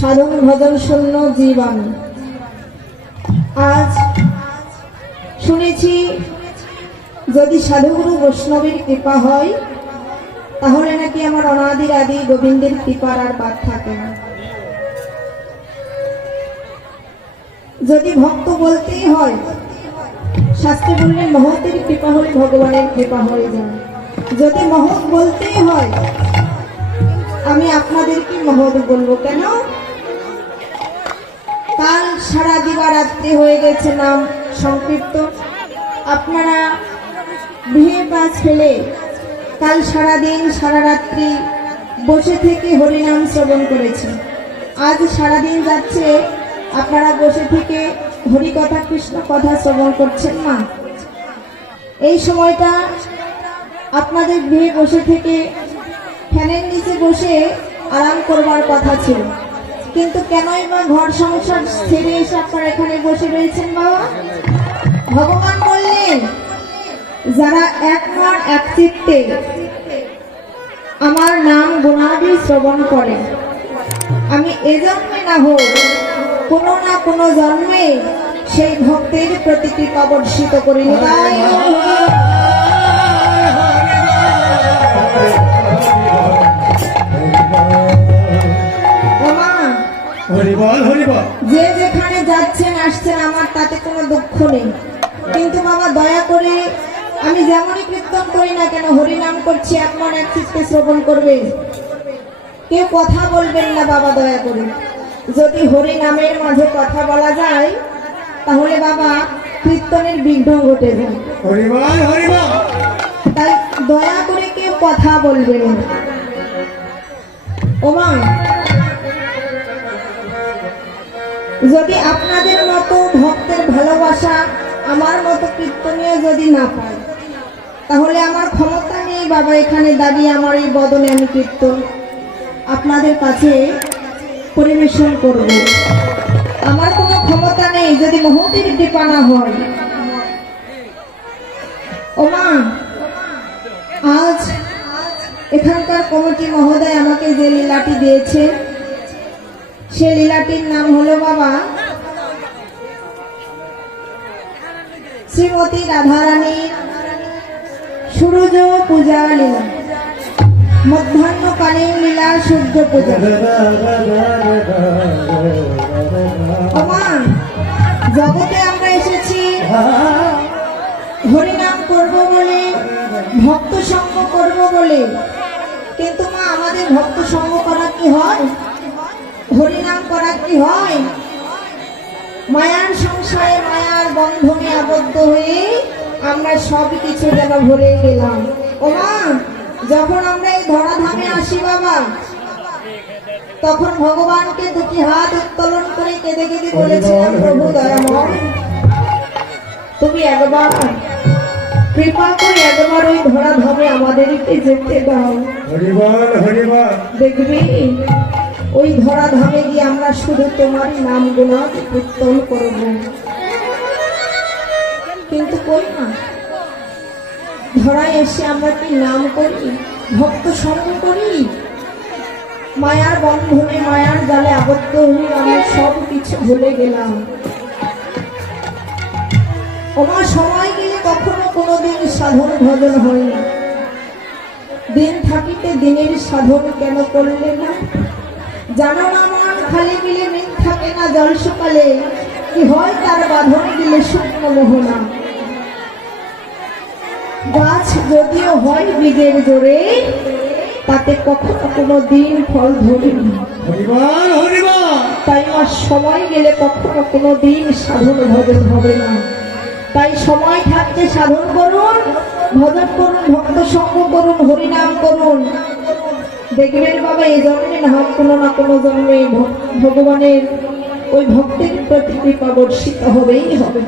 সাধন ভজন শূন্য জীবন। আজ শুনেছি যদি সাধুগুরু বৈষ্ণবের কৃপা হয় তাহলে নাকি আমার অনাদির আদি গোবিন্দের কৃপার আর বাদ থাকে না। যদি ভক্ত বলতেই হয়, শাস্ত্রে বললেন মহতের কৃপা হলে ভগবানের কৃপা হয়ে যায়। যদি মহৎ বলতেই হয়, আমি আপনাদেরকে মহৎ বলবো কেন? কাল সারা দিবারাত্রি হয়ে গেছে নাম সংক্ষিপ্ত। আপনারা বিয়ে কাজ ফেলে কাল সারাদিন সারা রাত্রি বসে থেকে হরিনাম শ্রবণ করেছেন। আজ সারাদিন যাচ্ছে আপনারা বসে থেকে হরি কথা কৃষ্ণ কথা শ্রবণ করছেন না। এই সময়টা আপনাদের বিয়ে বসে থেকে ফ্যানের নিচে বসে আরাম করবার কথা ছিল, কিন্তু কেনই বা ঘর সংসার ছেড়ে এসে আপনারা এখানে বসে রয়েছেন বাবা? ভগবান বললেন যারা এক মন এক চিত্তে আমার নাম গুণাদি শ্রবণ করে, আমি এ জন্মে না হোক কোনো না কোনো জন্মে সেই ভক্তের প্রতি কৃপা বর্ষিত করে নিতাই। যে যেখানে যাচ্ছেন আসছেন আমার তাতে কোনো দুঃখ নেই, কিন্তু বাবা দয়া করে আমি যেমনই কীর্তন করি না কেন হরিনাম করছি এক মন এক চিত্তে শ্রবণ করবে, কেউ কথা বলবেন না বাবা দয়া করে। যদি হরি নামের মাঝে কথা বলা যায় তাহলে বাবা কীর্তনের বিঘ্ন ঘটে যায়। তাই দয়া করে কেউ কথা বলবেন না। ওমা, যদি আপনাদের মতো ভক্তের ভালোবাসা আমার মতো কীর্তনীয় যদি না পায় তাহলে আমার ক্ষমতা নেই বাবা এখানে দাঁড়িয়ে আমার এই বদনে আমি কীর্তন আপনাদের কাছে পরিবেশন করব। আমার কোনো ক্ষমতা নেই যদি মহতের কৃপা না হয়। ওমা, আজ এখানকার কমিটি মহোদয় আমাকে যে লীলাটি দিয়েছে সে লীলাটির নাম হলো বাবা শ্রীমতী রাধারানীর সূর্য পূজা লীলা, মধ্যাহ্নকালীন লীলা সূর্য পূজা। জগতে আমরা এসেছি হরিনাম করব বলে, ভক্ত সঙ্গ করব বলে, কিন্তু মা আমাদের ভক্ত সঙ্গ করা কি হয়? হরিনাম করা কি হয়? মায়ার সংসারে মায়ার বন্ধনে আবদ্ধ হয়ে আমরা সব কিছু যেন ভুলে গেলাম। ও মা, যখন আমরা এই ধরাধামে আসি বাবা তখন ভগবানকে দুটি হাত উত্তোলন করে কেঁদে কেঁদে বলেছিলাম, প্রভু দয়াময় তুমি একবার কৃপা করে একবার ওই ধরাধামে আমাদেরকে যেতে দাও। দেখবি ওই ধরাধামে গিয়ে আমরা শুধু তোমারই নাম গুণাদ কীর্তন করব। কিন্তু কই না, ধরায় এসে আমরা কি নাম করি, ভক্ত সঙ্গ করি? মায়ার বন্ধনে মায়ার জালে আবদ্ধ হয়ে আমরা সব কিছু ভুলে গেলাম। আমার সময় গেলে কখনো কোনোদিন সাধন ভজন হয় না। দিন থাকিতে দিনের সাধন কেন করলে না? জানো না মন খালি মিলে মিন থাকে না জল সকালে, কি হয় তার বাঁধন গেলে শুকনো মোহনা। গাছ যদিও হয় বীজের জোরে তাতে কখনো কোনো দিন ফল ধরে না। তাই আমার সময় গেলে কখনো কোনো দিন সাধন ভজন হবে না। তাই সময় থাকতে সাধন করুন, ভজন করুন, ভক্ত সঙ্গ করুন, হরিনাম করুন। দেখবেন বাবা এই জন্মে না হোক কোনো না কোনো জন্মে ভগবানের ওই ভক্তের প্রতি কৃপা বর্ষিত হবেই হবে।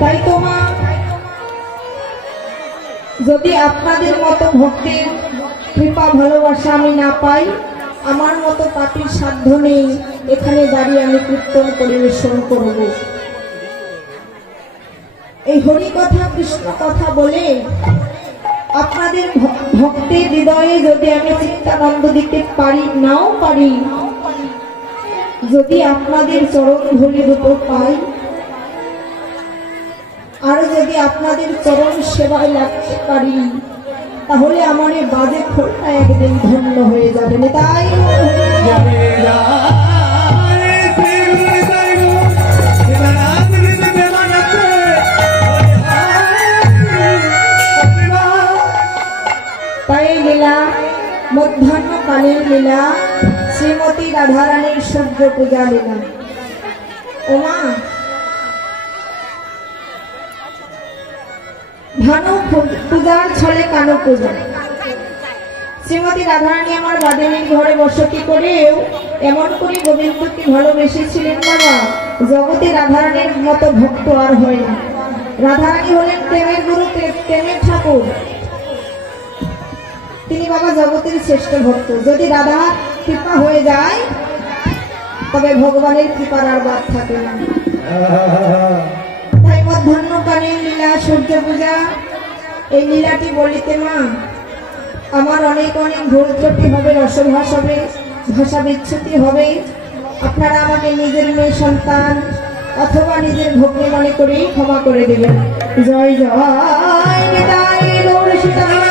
তাই তোমা যদি আপনাদের মতো ভক্তের কৃপা ভালোবাসা আমি না পাই, আমার মতো পাপির সাধ্য নেই এখানে দাঁড়িয়ে আমি কীর্তন পরিবেশন করব। এই হরি কথা কৃষ্ণ কথা বলে আপনাদের ভক্তের হৃদয়ে যদি আমি চিত্তানন্দ দিতে পারি নাও পারি, যদি আপনাদের চরণ ধরে দুটো পাই, আর যদি আপনাদের চরণ সেবায় লাগতে পারি, তাহলে আমার এই বাজে খোলটা একদিন ধন্য হয়ে যাবে। তাই তাই লীলা, মধ্যাহ্নকালীন লীলা, শ্রীমতী রাধারানীর সূর্য পূজা লীলা। ওমা, ভানু পূজার ছলে কানু পূজা। শ্রীমতী রাধারানী আমার বাদেনীর ঘরে বসতি করেও এমন করে গোবিন্দকে ভালোবেসেছিলেন বাবা, জগতে রাধারানীর মতো ভক্ত আর হয় না। রাধারানী হলেন প্রেমের গুরু, প্রেমের ঠাকুর। তিনি বাবা জগতের শ্রেষ্ঠ ভক্ত। যদি রাধা কৃপা হয়ে যায়, তবে ভগবানের কৃপার আর বাদ থাকে না। তাই মধ্যাহ্নকালীন লীলা, সূর্য পূজা, এই লীলাটি বলিতে মা আমার অনেক অনেক ভুল ত্রুটি হবে, রসভাস হবে, ভাষা বিচ্যুতি হবে। আপনারা আমাকে নিজের মেয়ে সন্তান অথবা নিজের ভগ্নী মনে করেই ক্ষমা করে দেবেন। জয় জয় নিতাই গৌর সীতারাম।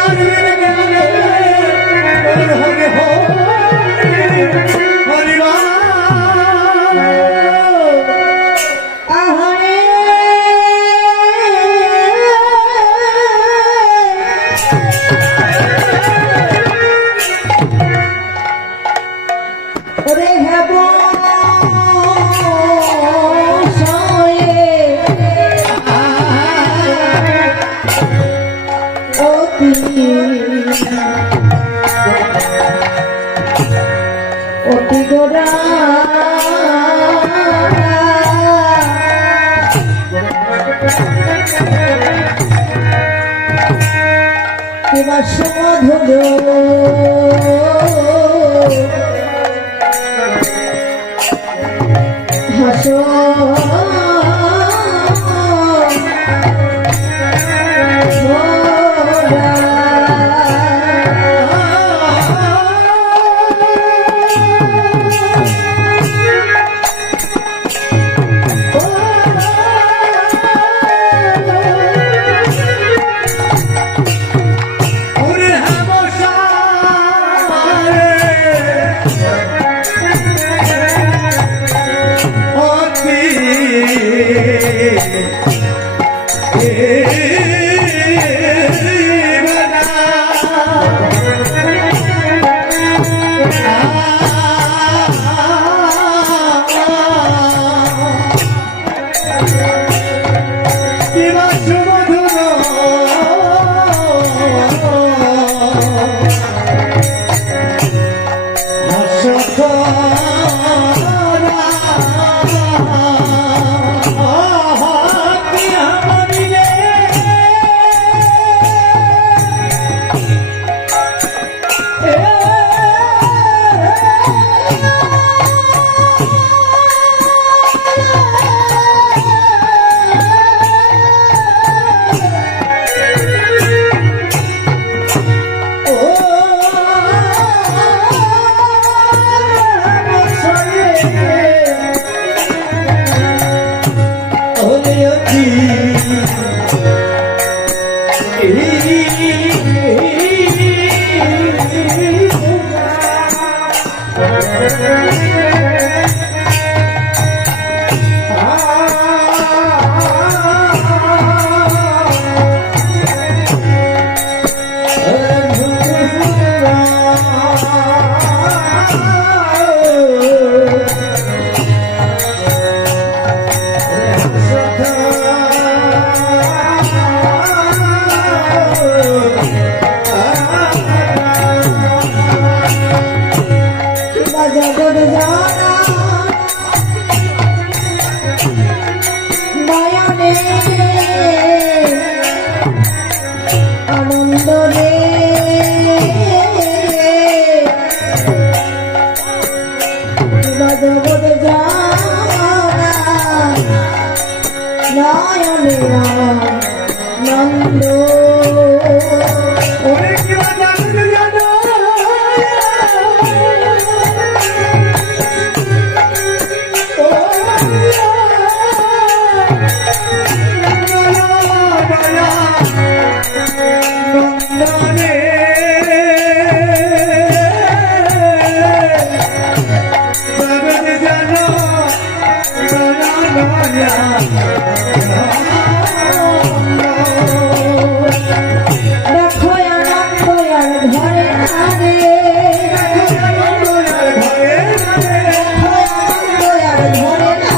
অতি গোরা কিবা সুমধুর হাসো Happy রে আর ধরে না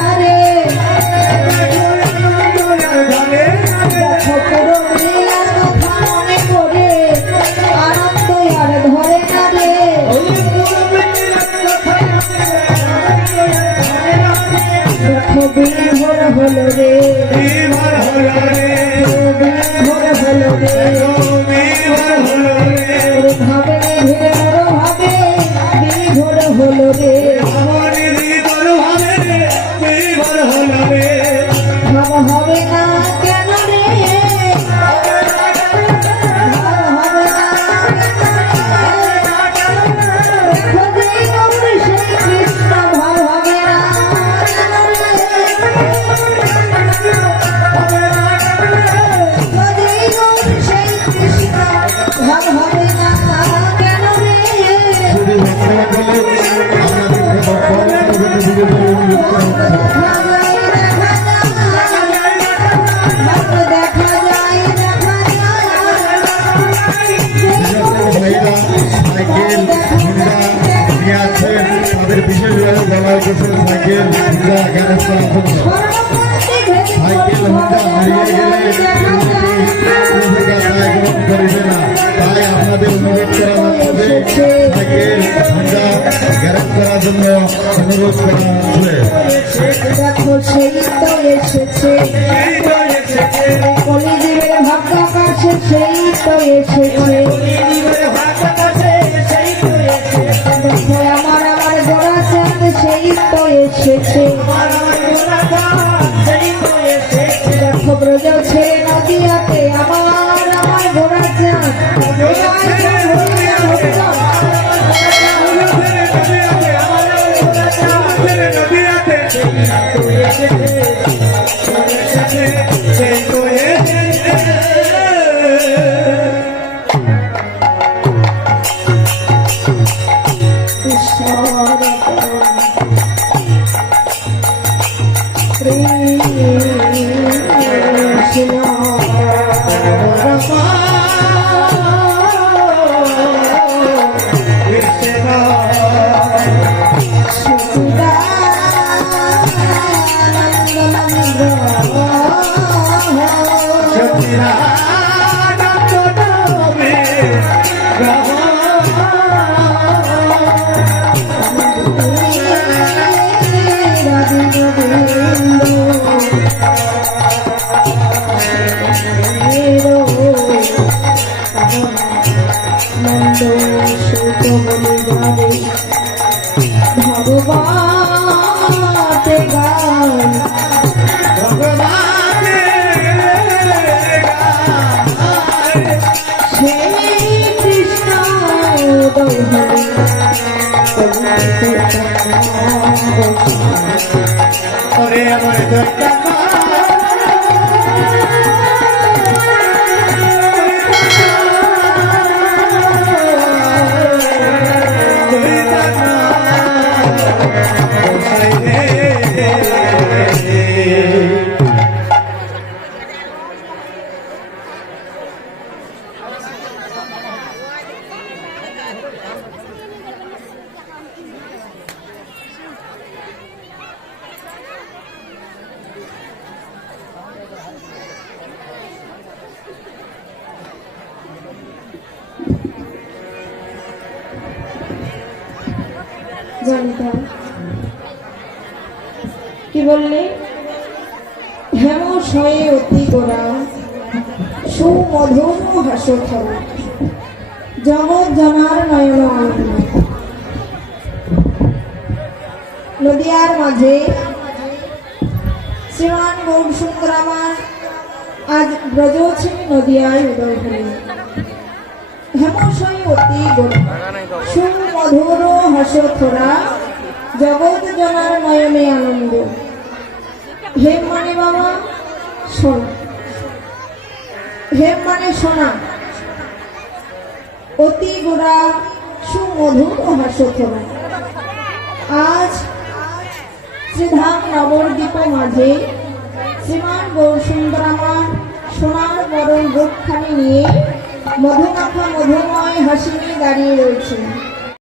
রে দেখো পুরো লীলার কথা মনে করে আনন্দ আর ধরে না রে দেখো বিভোর হলো রে বিভোর হলো রে ভাবে ভিড় ভাবে বিভোর হলো রে ভাব হবে না কেন রে ভাব হবে না খোঁজে গৌর সেই কৃষ্ণ ভাব হবে না কেন রে খোঁজে গৌর সেই কৃষ্ণ ভাব হবে না কেন রে দেখা যায় সাইকেল হুন্ডা নিয়ে আছেন তাদের বিশেষভাবে বলা হয়েছে সাইকেল হুন্ডা গ্যারেজ করার জন্য সাইকেল হুন্ডা হারিয়ে গেলে দায় গ্রহণ করিবে না তাই আপনাদের অনুরোধ করা হচ্ছে সাইকেল হুন্ডা গ্যারেজ করার জন্য অনুরোধ করা হচ্ছে দেখো সেই তো এসেছে কলিজীবের ভাগ্য কাছে সেই তো এসেছে দেখো আমার গোড়া চাঁদ সেই তো এসেছে দেখো ব্রজ ছেড়ে নদিয়াতে আমার গোড়া চাঁদ ভগবান গান সেই কৃষ্ণ জানতাম কি বললে হেম শয়ে অতি গোড়া সুমধুর হাসথর জগৎ জনার নয়ন আনন্দ নদিয়ার মাঝে শ্রীমান গৌর সুন্দর আমার আজ ব্রজোচ্ছিন্ন নদিয়ায় উদয় হলেন হেমশয় অতি গোড়া সুমধুর হাসথরা জগৎ জনার নয়নে আনন্দ হেম মানে বাবা সোনা হেম মানে সোনা অতি গোড়া সুমধুর হাসথরা আজ শ্রীধাম নবদ্বীপ মাঝে শ্রীমান গৌর সুন্দর আমার সোনার বরণ রূপখানি নিয়ে মধুমাখা মধুময় হাসি নিয়ে দাঁড়িয়ে রয়েছে।